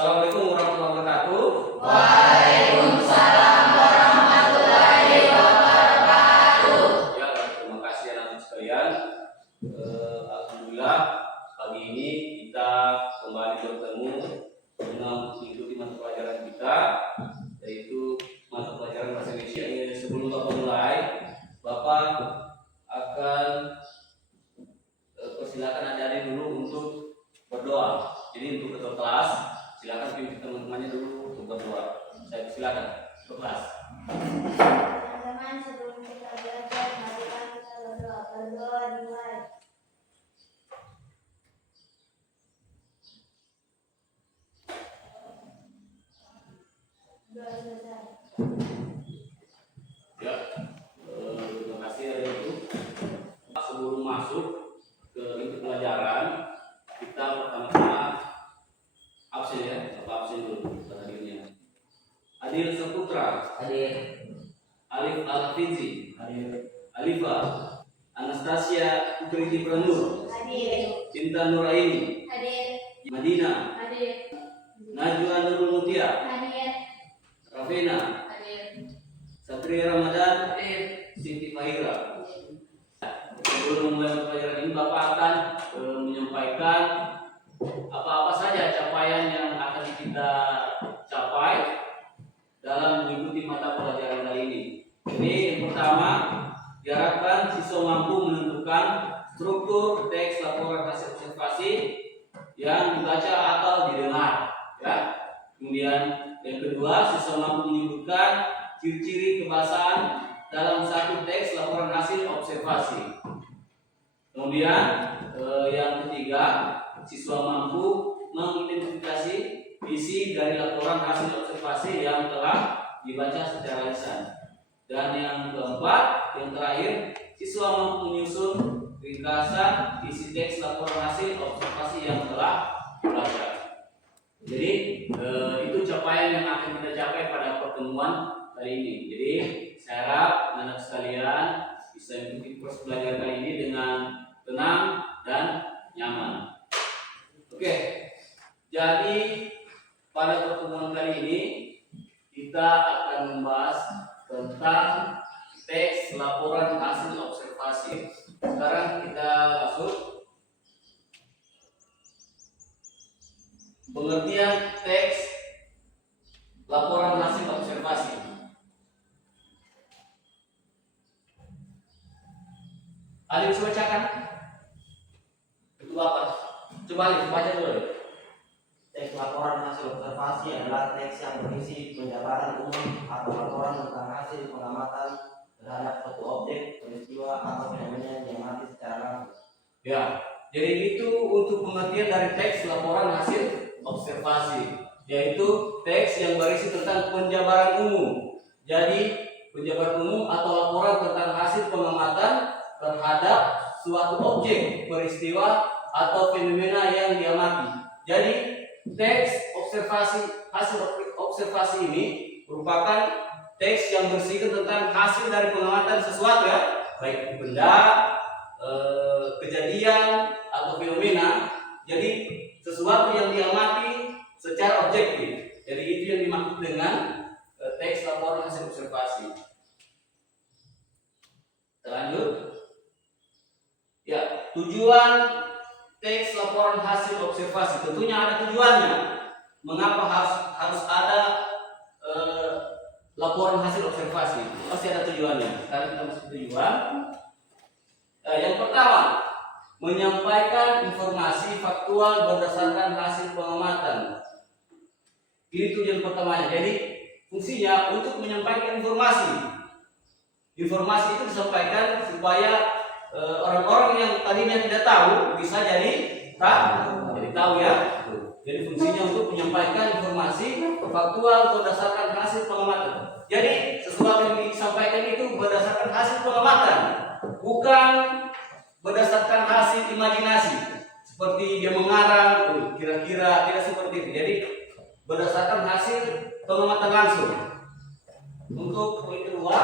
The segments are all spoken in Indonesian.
Assalamualaikum warahmatullahi wabarakatuh. Waalaikumsalam warahmatullahi wabarakatuh. Ya, terima kasih anak-anak sekalian. Alhamdulillah pagi ini kita kembali bertemu dengan mengikuti mata pelajaran kita, yaitu mata pelajaran bahasa Indonesia. Sebelum Bapak mulai, Bapak akan persilakan adik-adik dulu untuk berdoa. Jadi untuk ketua kelas, silakan pimpin teman-temannya dulu untuk berdoa. Saya silakan ke kelas. Teman-teman, sebelum kita belajar, marilah kita berdoa. Berdoa dimulai. Doa selesai. Ya, terima kasih adik-adik. Sebelum masuk ke inti pelajaran, kita pertama-tama absen ya, apa absen dulu hadirnya. Adil Saputra, Hadir. Alif Al-Hafizi, Hadir. Alifa, Anastasia Putri Pranur, Hadir. Cinta Nuraini, Hadir. Madina, Hadir. Najwa Nurul Mutia, Hadir. Ravena, Hadir. Satria Ramadan, Siti Fahira. Sebelum memulai pelajaran ini, Bapak akan menyampaikan apa-apa saja capaian yang akan kita capai dalam mengikuti mata pelajaran kali ini. Jadi yang pertama, diharapkan siswa mampu menentukan struktur teks laporan hasil observasi yang dibaca atau didengar. Ya. Kemudian yang kedua, siswa mampu menyebutkan ciri-ciri kebahasaan dalam satu teks laporan hasil observasi. Kemudian yang ketiga, siswa mampu mengidentifikasi isi dari laporan hasil observasi yang telah dibaca secara lisan. Dan yang keempat, yang terakhir, siswa mampu menyusun ringkasan isi teks laporan hasil observasi yang telah dibaca. Jadi itu capaian yang akan kita capai pada pertemuan kali ini. Jadi saya harap anak sekalian bisa mengikuti proses belajar kali ini dengan tenang dan nyaman. Oke, jadi pada pertemuan kali ini kita akan membahas tentang teks laporan hasil observasi. Sekarang kita masuk pengertian teks laporan hasil observasi. Ada yang bisa bacakan? Itu apa? Coba baca dulu. Teks laporan hasil observasi adalah teks yang berisi penjabaran umum atau laporan tentang hasil pengamatan terhadap suatu objek, peristiwa, atau fenomena yang diamati secara langsung. Ya, jadi itu untuk pengertian dari teks laporan hasil observasi, yaitu teks yang berisi tentang penjabaran umum. Jadi penjabaran umum atau laporan tentang hasil pengamatan terhadap suatu objek, peristiwa, atau fenomena yang diamati. Jadi teks observasi hasil observasi ini merupakan teks yang berisikan tentang hasil dari pengamatan sesuatu ya, baik benda, kejadian atau fenomena. Jadi sesuatu yang diamati secara objektif. Jadi itu yang dimaksud dengan teks laporan hasil observasi. Lanjut. Ya, tujuan teks laporan hasil observasi tentunya ada tujuannya. Mengapa harus ada laporan hasil observasi? Pasti ada tujuannya. Sekarang kita masuk tujuan. Yang pertama, menyampaikan informasi faktual berdasarkan hasil pengamatan. Ini tujuan pertamanya. Jadi fungsinya untuk menyampaikan informasi. Informasi itu disampaikan supaya orang-orang yang tadinya tidak tahu bisa jadi tahu ya. Jadi fungsinya untuk menyampaikan informasi faktual berdasarkan hasil pengamatan. Jadi sesuatu yang disampaikan itu berdasarkan hasil pengamatan, bukan berdasarkan hasil imajinasi. Seperti dia mengarang, kira-kira tidak seperti itu. Jadi berdasarkan hasil pengamatan langsung. Untuk poin kedua,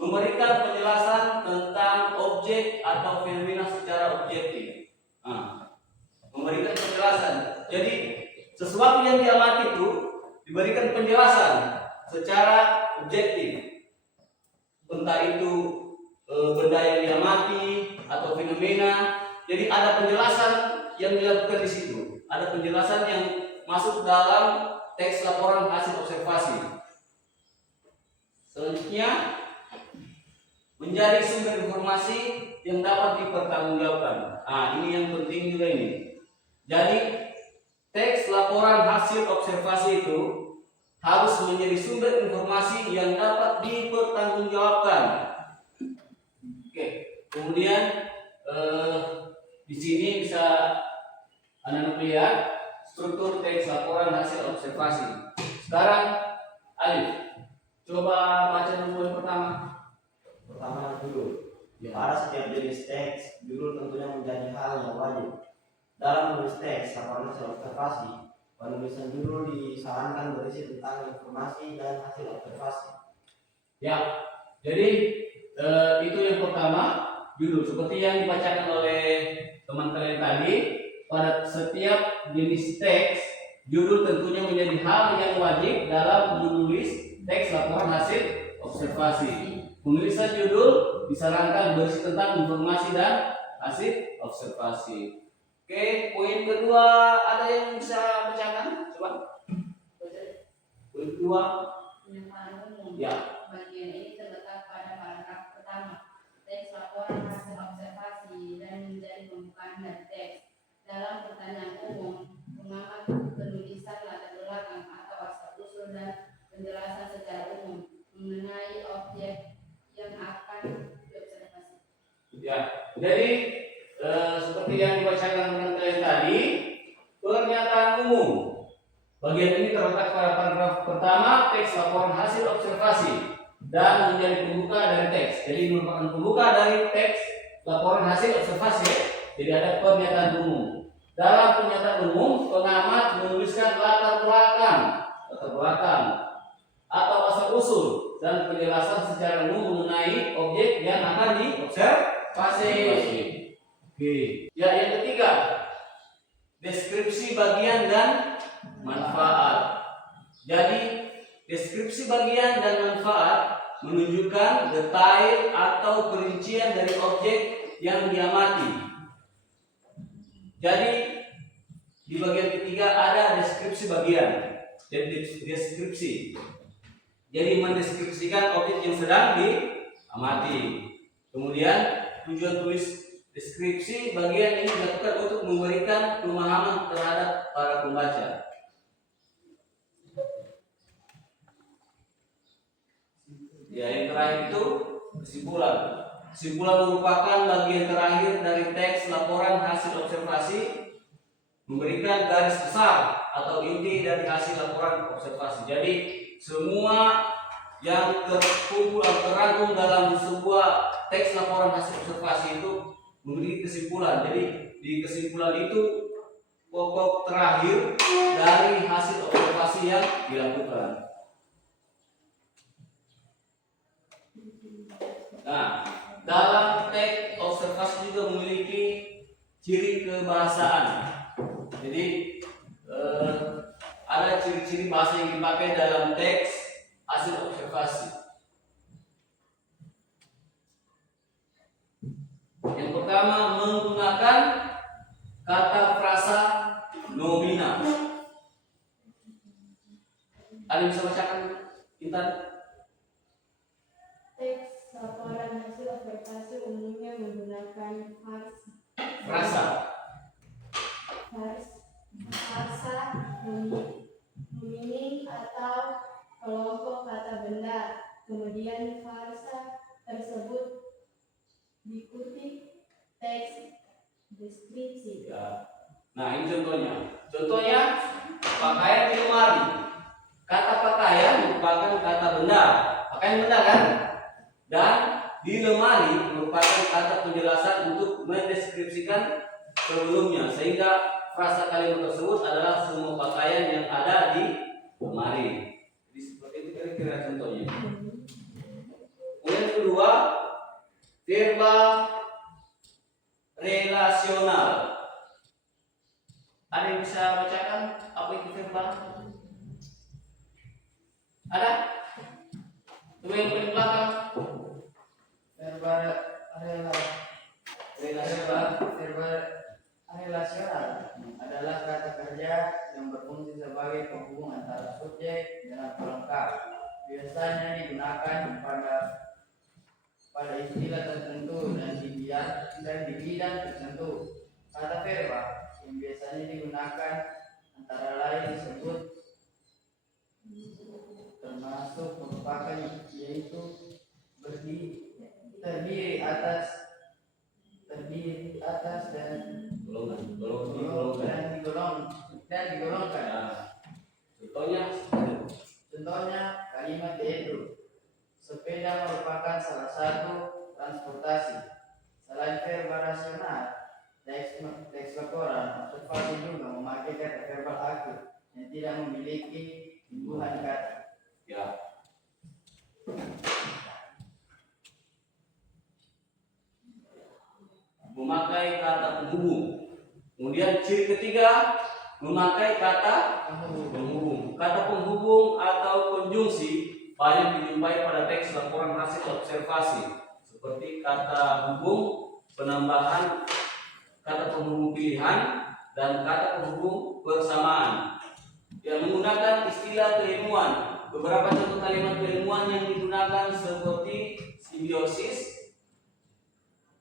memberikan penjelasan tentang objek atau fenomena secara objektif. Memberikan penjelasan. Jadi sesuatu yang diamati itu diberikan penjelasan secara objektif, entah itu benda yang diamati atau fenomena. Jadi ada penjelasan yang dilakukan di situ, ada penjelasan yang masuk dalam teks laporan hasil observasi. Selanjutnya, menjadi sumber informasi yang dapat dipertanggungjawabkan. Ini yang penting juga ini. Jadi teks laporan hasil observasi itu harus menjadi sumber informasi yang dapat dipertanggungjawabkan. Oke, kemudian di sini bisa Anda lihat struktur teks laporan hasil observasi. Sekarang Alif, coba baca dulu yang pertama. Pertama, judul. Pada setiap jenis teks, judul tentunya menjadi hal yang wajib. Dalam menulis teks laporan hasil observasi, penulisan judul disarankan berisi tentang informasi dan hasil observasi. Ya, jadi itu yang pertama, judul. Seperti yang dibacakan oleh teman kalian tadi, pada setiap jenis teks, judul tentunya menjadi hal yang wajib dalam menulis teks laporan hasil observasi. Penulisan judul disarankan berisi tentang informasi dan hasil observasi. Oke, poin kedua, ada yang bisa bacakan? Coba. Poin kedua. Penyampaian umum. Ya. Bagian ini terletak pada paragraf pertama. Teks laporan hasil observasi dan menjadi pembukaan dari teks. Dalam pertanyaan umum, pengamat penulisan latar belakang atau asal usul dan penjelasan secara umum mengenai objek yang akan diobservasi. Ya, jadi seperti yang dibacakan teman kalian tadi, pernyataan umum. Bagian ini terletak pada paragraf pertama teks laporan hasil observasi dan menjadi pembuka dari teks. Jadi merupakan pembuka dari teks laporan hasil observasi. Jadi ada pernyataan umum. Dalam pernyataan umum, pengamat menuliskan latar belakang atau asal usul dan penjelasan secara umum mengenai objek yang akan diobservasi. Oke. Ya, yang ketiga, deskripsi bagian dan manfaat. Jadi, deskripsi bagian dan manfaat menunjukkan detail atau perincian dari objek yang diamati. Jadi, di bagian ketiga ada deskripsi bagian. Jadi, deskripsi. Jadi, mendeskripsikan objek yang sedang diamati. Kemudian, tujuan tulis deskripsi bagian ini dilakukan untuk memberikan pemahaman terhadap para pembaca. Ya, yang terakhir itu kesimpulan. Kesimpulan merupakan bagian terakhir dari teks laporan hasil observasi, memberikan garis besar atau inti dari hasil laporan observasi. Jadi semua yang terkumpul atau terangkum dalam sebuah teks laporan hasil observasi itu memberi kesimpulan. Jadi di kesimpulan itu pokok terakhir dari hasil observasi yang dilakukan. Nah, dalam teks observasi juga memiliki ciri kebahasaan. Jadi ada ciri-ciri bahasa yang dipakai dalam teks hasil observasi. Yang pertama, menggunakan kata frasa nomina. Ada yang bisa bacakan, Intan? Teks laporan hasil observasi umumnya menggunakan Frasa. frasa nomini atau kelompok kata benda. Kemudian frasa tersebut diikuti teks deskripsi. Ya. Nah, ini contohnya. Contohnya pakaian di lemari. Kata pakaian merupakan kata benda. Pakaian benda kan? Dan di lemari merupakan kata penjelasan untuk mendeskripsikan sebelumnya, sehingga frasa kalimat tersebut adalah semua pakaian yang ada di lemari. Jadi seperti itu kira-kira contohnya. Kemudian kedua, verbal relasional. Ada yang bisa bacakan apa apa itu verbal? Ada? Coba yang paling belakang. Verbal relasional adalah kata kerja yang berfungsi sebagai penghubung antara subjek dengan pelengkap. Biasanya digunakan pada istilah tertentu dan di bidang tertentu. Kata verbal yang biasanya digunakan antara lain disebut termasuk merupakan yaitu terdiri atas dan digolongkan. Contohnya kalimat yaitu sepeda merupakan salah satu transportasi. Selain verbal rasional, teks laporan observasi juga memakai kata verbal akhir yang tidak memiliki timbuhan kata. Ya. Memakai kata penghubung. Kemudian ciri ketiga, memakai kata penghubung. Kata penghubung atau konjungsi banyak dijumpai pada teks laporan hasil observasi, seperti kata hubung, penambahan kata penghubung pilihan, dan kata penghubung persamaan. Yang menggunakan istilah keilmuan. Beberapa contoh kalimat keilmuan yang digunakan seperti simbiosis,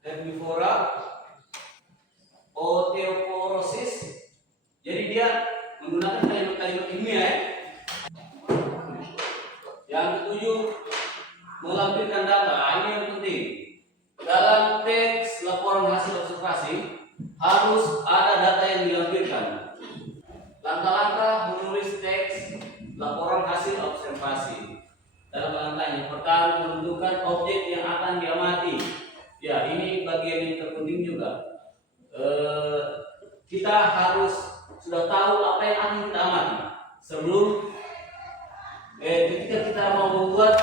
herbivora, osteoporosis. Jadi dia menggunakan kalimat-kalimat ilmiah ya. Yang ketujuh, melampirkan data. Ini yang penting. Dalam teks laporan hasil observasi harus ada data yang dilampirkan. Langkah-langkah menulis teks laporan hasil observasi. Dalam langkah yang pertama, menentukan objek yang akan diamati. Ya, ini bagian yang terpenting juga. Kita harus sudah tahu apa yang akan kita amati sebelum ketika kita mau membuat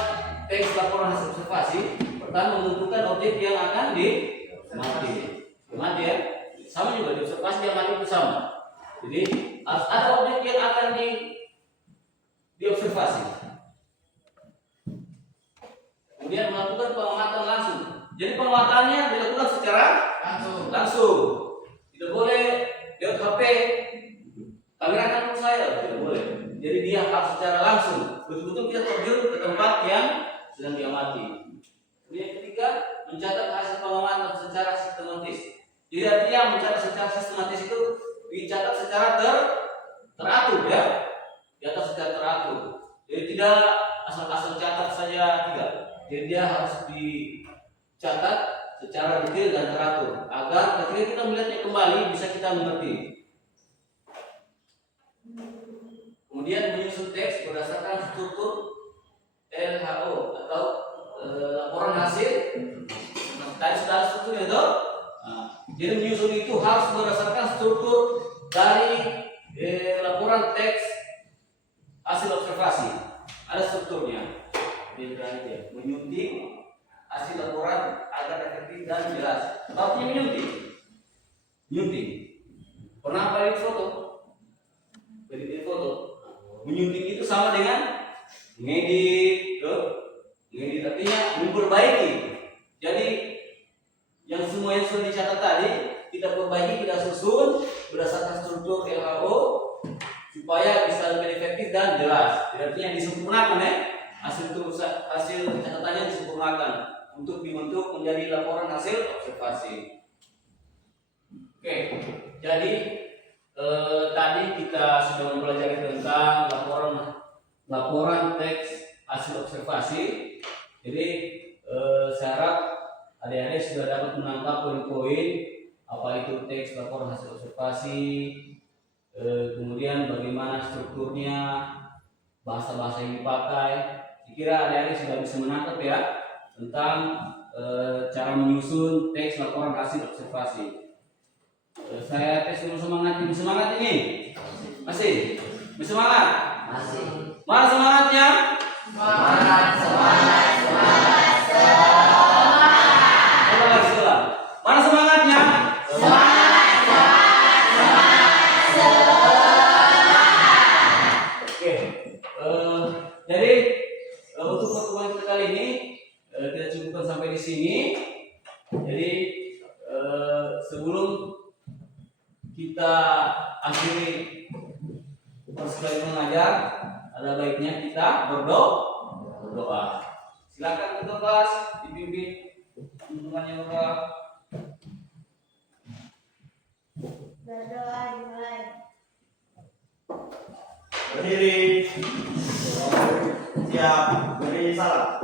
teks laporan hasil observasi. Pertama, menentukan objek yang akan diamati. Diamati ya, sama juga di observasi diamati itu sama. Jadi harus ada objek yang akan diobservasi. Kemudian melakukan pengamatan langsung. Jadi pengamatannya dilakukan secara langsung. Tidak boleh lihat HP, kamera kan saya, tidak boleh. Jadi dia harus secara langsung, betul-betul kita terjun ke tempat yang sedang diamati. Kemudian ketiga, mencatat hasil pengamatan secara sistematis. Jadi artinya mencatat secara sistematis itu dicatat secara teratur ya, dicatat secara teratur. Jadi tidak asal-asal catat saja, tidak. Jadi dia harus dicatat secara detail dan teratur agar ketika kita melihatnya kembali bisa kita mengerti. Kemudian menyusun teks berdasarkan struktur LHO atau laporan hasil. Tadi sudah ada strukturnya toh. Jadi menyusun itu harus berdasarkan struktur dari laporan teks hasil observasi. Ada strukturnya. Jadi menyunting hasil laporan agar efektif dan jelas. Apa artinya menyunting? Menyunting. Pernah apa edit foto? Edit foto. Menyunting itu sama dengan mengedit, mengedit artinya memperbaiki. Jadi yang semua yang sudah dicatat tadi kita perbaiki, kita susun berdasarkan struktur LHO supaya bisa lebih efektif dan jelas. Jadi artinya disempurnakan ya. Hasil catatannya disempurnakan untuk dibentuk menjadi laporan hasil observasi. Oke, jadi tadi kita sudah mempelajari tentang laporan teks hasil observasi. Jadi saya harap adik-adik sudah dapat menangkap poin-poin apa itu teks laporan hasil observasi, kemudian bagaimana strukturnya, bahasa-bahasa yang dipakai. Kira adik-adik sudah bisa menangkap ya tentang cara menyusun teks laporan hasil observasi. Saya tes dulu semangat ini. Masih? Semangat? Masih. Mana semangatnya? Semangat. Coba lagi setelah. Mana semangatnya? sebelum kita akhiri persekali mengajar, ada baiknya kita berdoa. Silakan untuk kelas dipimpin teman-temannya Bapak. Berdoa dimulai. Berdiri. Siap. Berdiri salam.